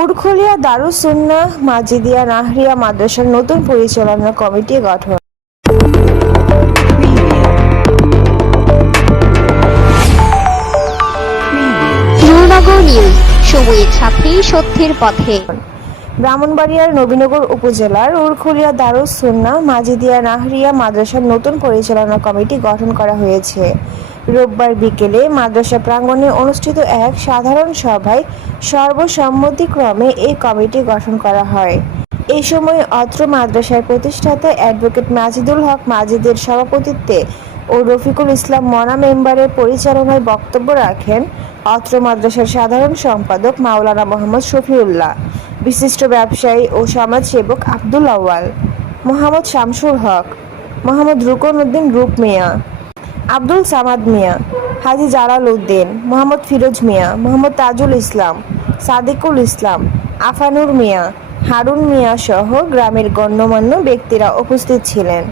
উড়খলিয়া দারুস সুন্নাহ মাজিদিয়া নাহরিয়া মাদ্রাসার নতুন পরিচালনা কমিটি গঠন। নিউজ সময়ের সাথে সত্যের পথে। ব্রাহ্মণবাড়িয়ার নবীনগর উপজেলার উড়খলিয়া দারুস সুন্নাহ মাজিদিয়া নাহরিয়া মাদ্রাসার নতুন পরিচালনা কমিটি গঠন করা হয়েছে। রোববার বিকেলে মাদ্রাসা প্রাঙ্গণে অনুষ্ঠিত এক সাধারণ সভায় সর্বসম্মতিক্রমে এই কমিটি গঠন করা হয়। এই সময় অত্র মাদ্রাসার প্রতিষ্ঠাতা অ্যাডভোকেট মাজিদুল হক মাজিদের সভাপতিত্বে ও রফিকুল ইসলাম মনা মেম্বারের পরিচালনায় বক্তব্য রাখেন অত্র মাদ্রাসার সাধারণ সম্পাদক মাওলানা মোহাম্মদ শফিউল্লাহ, বিশিষ্ট ব্যবসায়ী ও সমাজসেবক আব্দুল আওয়াল মোহাম্মদ শামসুর হক, মোহাম্মদ রুকন উদ্দিন রূপ মিয়া আব্দুল সামাদ মিয়া, হাজি জালাল উদ্দিন, মোহাম্মদ ফিরোজ মিয়া, মোহাম্মদ তাজুল ইসলাম, সাদিকুল ইসলাম, আফানুর মিয়া, হারুন মিয়া সহ গ্রামের গণ্যমান্য ব্যক্তিরা উপস্থিত ছিলেন।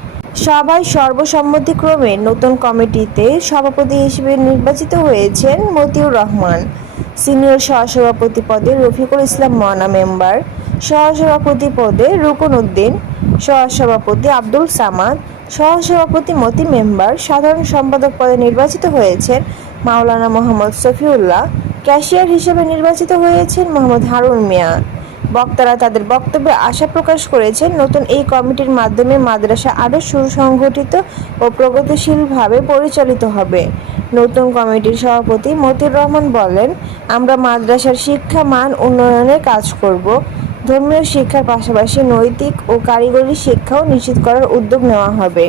সভায় সর্বসম্মতিক্রমে নতুন কমিটিতে সভাপতি হিসেবে নির্বাচিত হয়েছেন মতিউর রহমান। সিনিয়র সহসভাপতি পদে রফিকুল ইসলাম মনা মেম্বার, সহসভাপতি পদে রুকন উদ্দিন সহসভাপতি আব্দুল সামাদ, সহসভাপতি মতি মেম্বার, সাধারণ সম্পাদক পদে নির্বাচিত হয়েছেন মাওলানা মোহাম্মদ শফিউল্লাহ, ক্যাশিয়ার হিসেবে নির্বাচিত হয়েছেন মোহাম্মদ হারুন মিয়া। বক্তারা তাদের বক্তব্যে আশা প্রকাশ করেছেন, নতুন এই কমিটির মাধ্যমে মাদ্রাসা আরও সুসংগঠিত ও প্রগতিশীলভাবে পরিচালিত হবে। নতুন কমিটির সভাপতি মতিউর রহমান বলেন, আমরা মাদ্রাসার শিক্ষা, মান, উন্নয়নে কাজ করব। ধর্মীয় শিক্ষার পাশাপাশি নৈতিক ও কারিগরি শিক্ষাও নিশ্চিত করার উদ্যোগ নেওয়া হবে।